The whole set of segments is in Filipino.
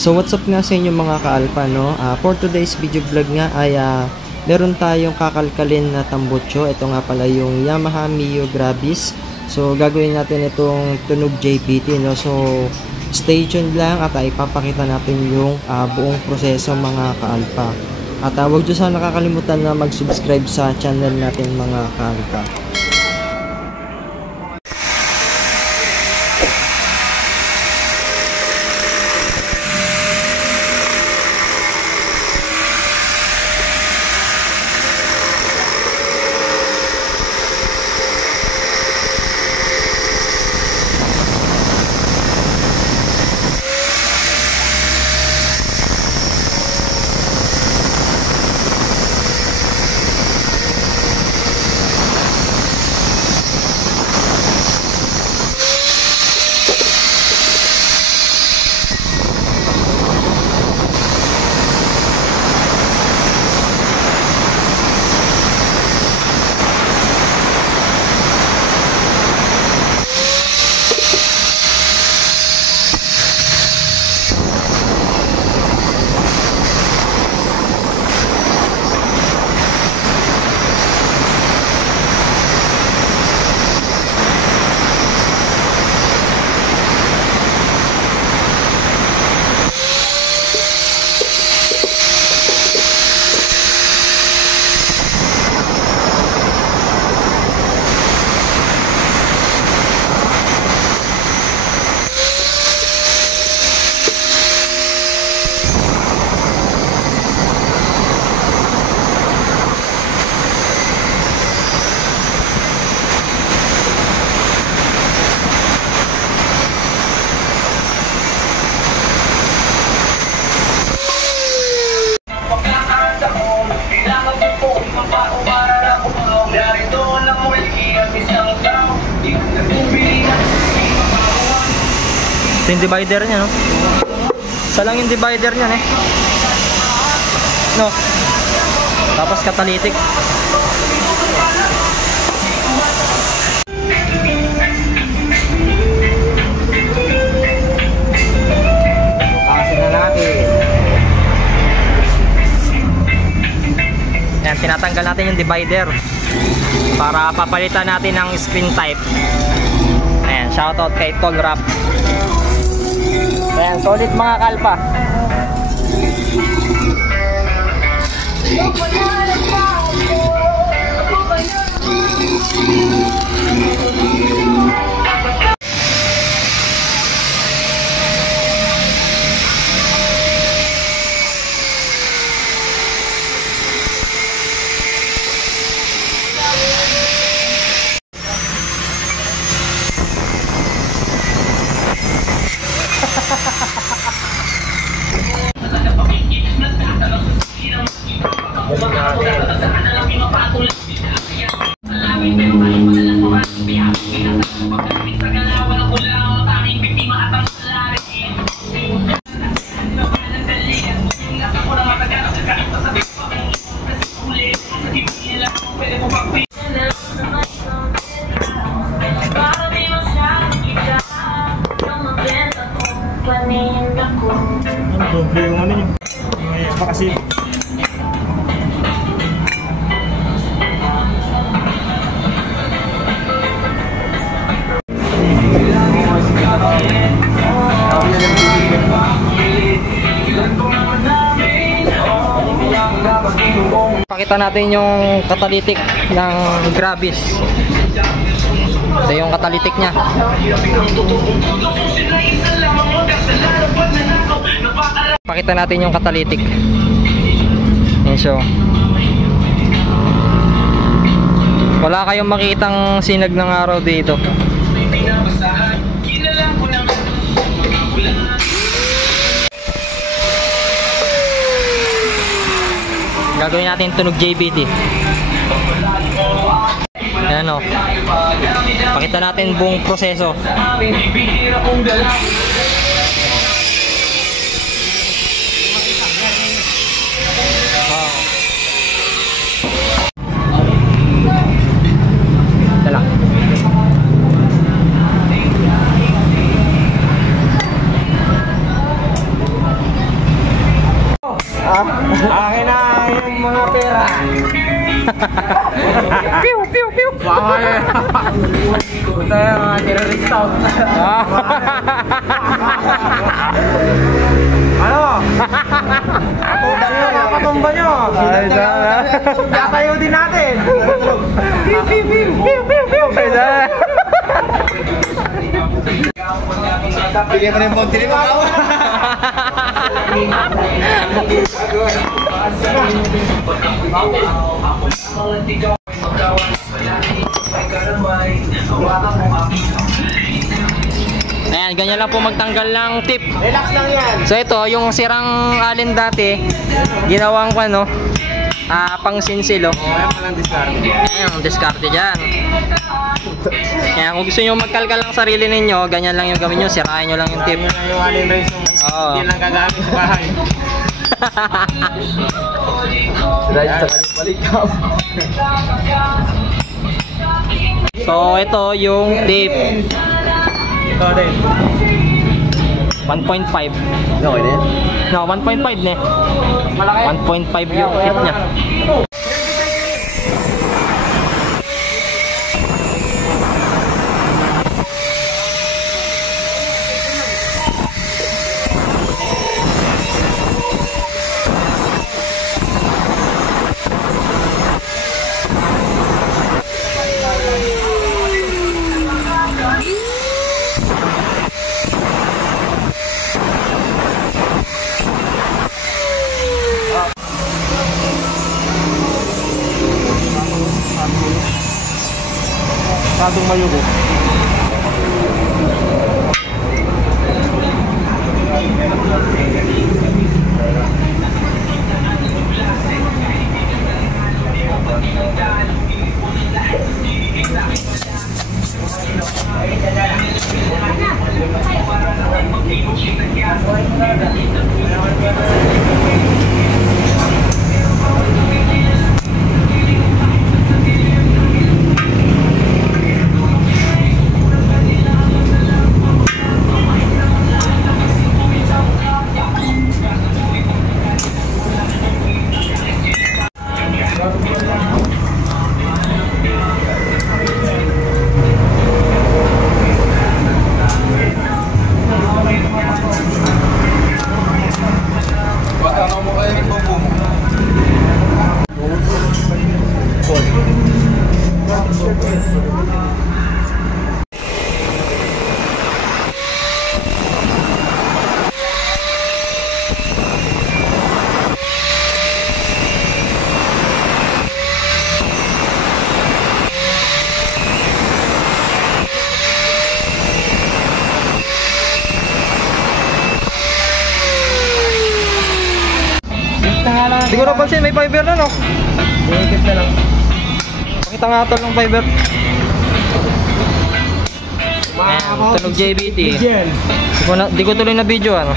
So what's up nga sa inyo mga ka-alpha, no? For today's video vlog nga ay meron tayong kakalkalin na tambutso. Ito nga pala yung Yamaha Mio Grabis. So gagawin natin itong tunog JPT, no? So stay tuned lang at ipapakita natin yung buong proseso mga ka-alpha. At huwag nyo sana nakakalimutan na mag-subscribe sa channel natin mga ka-alpha. Ito yung divider niya, no? Isa lang yung divider niya, eh. No? Tapos catalytic. Bukasin na natin. Ayan, tinatanggal natin yung divider para papalitan natin ng screen type. Ayan, shoutout kay Tol Rap. Ayan, solid mga kalpa. Doble yung ano yun. May makasip. Pakita natin yung catalytic ng Grabis. Ito yung catalytic nya. Pakita natin yung catalytic. Yan siya. Wala kayong makitang sinag ng araw dito. Gagawin natin tunog JBT. Ayan, o. Pakita natin buong proseso. Ito lang. Piu, piu, piu. Puta yan, mga terrorista. Ano? Patumba nyo. Tatayo din natin. Piu, piu, piu, piu, piu, piu. Bigyan mo na yung bounty ni mga ako. Ayan, ganyan lang po magtanggal ng tip. Relax lang yan. So ito, yung sirang alin dati, ginawang ko ano, pang sinsilo. Ayan palang discard. Ayan, ang diskarte dyan. Kaya kung gusto nyo magkalkal ng sarili ninyo, ganyan lang yung gawin nyo, sirahin nyo lang yung tip. Yan yung alin race yung hindi lang gagamit sa bahay. Sirahin sa balik ka. So ito yung tip. Ito din. 1.5. Okay na yan? No, 1.5 ne. 1.5 yung tip niya. Kadong mayugo. Hindi ko napansin, may fiber na no? Ikit na lang. Pakita nga tol ng fiber. Ayan, tunog JBT. Di ko tuloy na video ano.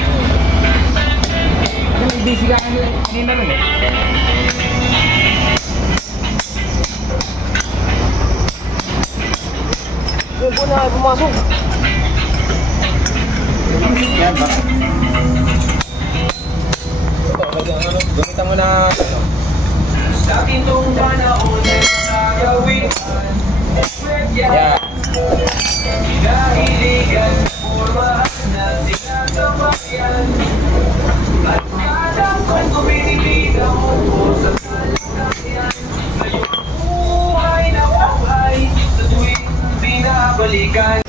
Busy ka kanina nun eh. Huwag na pumasok. Yan ba? Gamitan mo na sa akin tong panahon na gagawin. Yan. Hinahiligan forma na sinasamayan. At kadang kung tumititigaw ko sa kalagayan. Ngayong buhay na buhay sa tuwing binabalikan.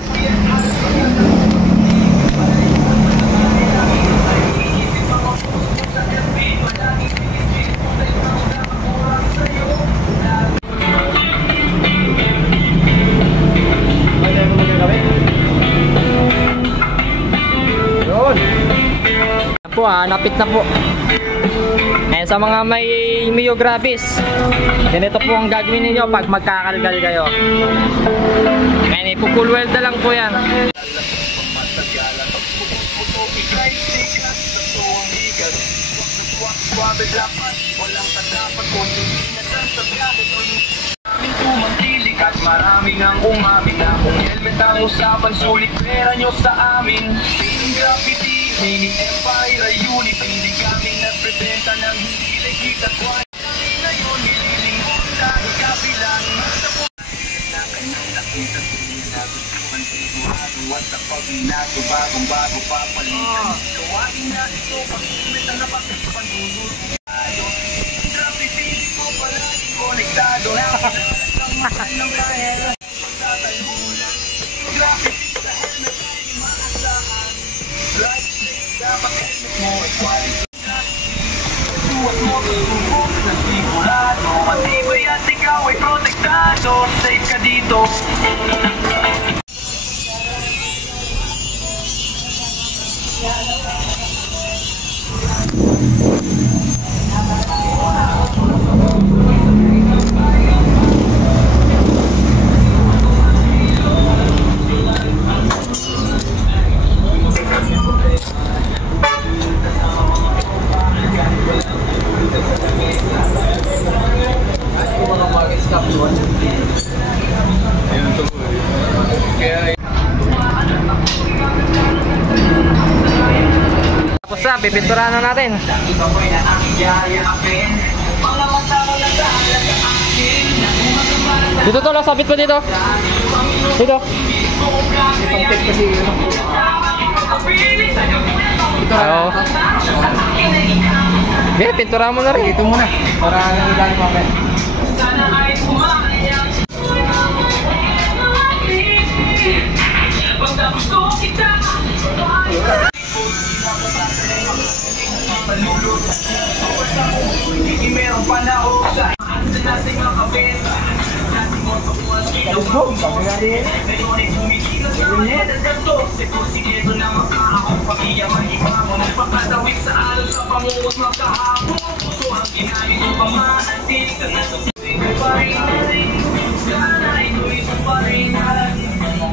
Po napit na po. Ayan, sa mga may Mio Gravis, ganito po ang gagawin ninyo pag magkakalgal kayo. Ayan, ipupul weld na lang po yan. At maraming ang umamin na kung helmet ang usapan, sulit pera nyo sa amin. Piling graffiti, meaning empire, unity. Hindi kami nagpresenta ng hindi nakita ko. Ngayon sa pag-inaso, bagong-bago papalitan. Gawain na ito, pag-imit ang napag-isipan dulot. Grabe, pilit ko palagi konektado. Ang mahal ng kahit pagtatalunan. Grabe, sa helmet ay maasahan. Drive safe, dapat helmet mo ay quality. Suwat mo susubok na sigurado. Matibay at ikaw ay protektado. Safe ka dito. Tapos na, pipinturahan na natin. Dito to, sabit mo dito. Dito. Itong tape kasi Oo. Okay, pinturahan mo na rin. ito muna para nangyayon pa kayo. Basta gusto kita. Hindi meron pa na o sa nating mga kabeta. Let's go! Ngayon ay kumikita sa mga dadagto. Siguro na makakakong pag-iyaman iba mo. Magpakatawid sa alon sa panguwag magkahapon. Puso ang ginamit ng pamahantin. Ito pa rin. Sana ito'y pa rin.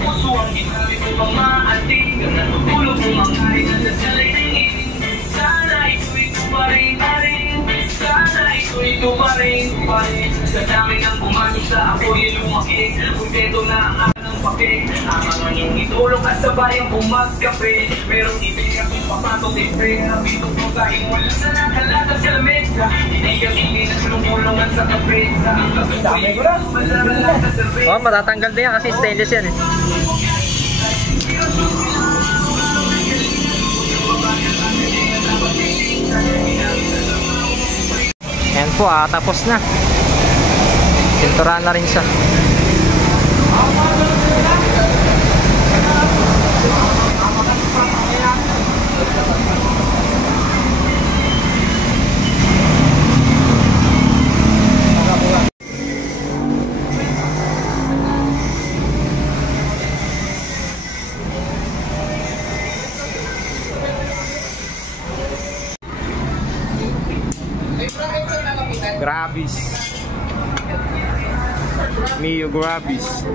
Puso ang ginamit ng pamahantin. Natutulog mo makain na dasalay ng sana ito'y pa rin. Sana ito'y pa rin. Sa dami ng pumasok sa ako'y lumaki. Kontento na ang pake. Ang mga niyong itulong at sabayang umagkape. Merong ibig akong papatok ibre. Habitong po tayong wala sa nakalata sa lamesa. Hindi kami nilumulungan sa kapresa. Ang kasukoy malaralata sa rin. Oh, matatanggal din yan kasi stainless yan eh. Ayan po, tapos na. Pinturahan na rin siya. Grabis. Mio Grabis.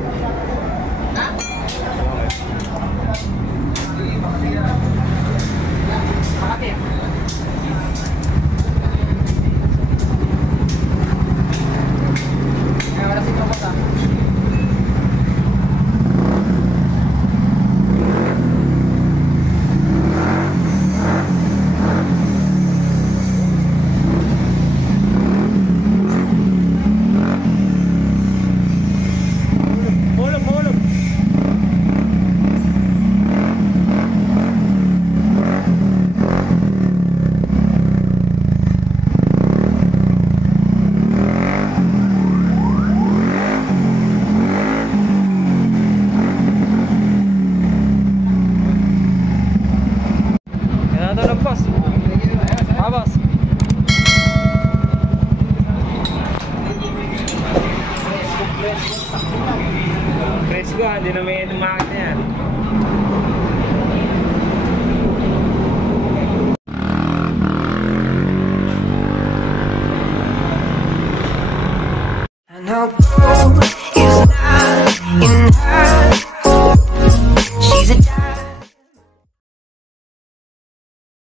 Presko, hindi na may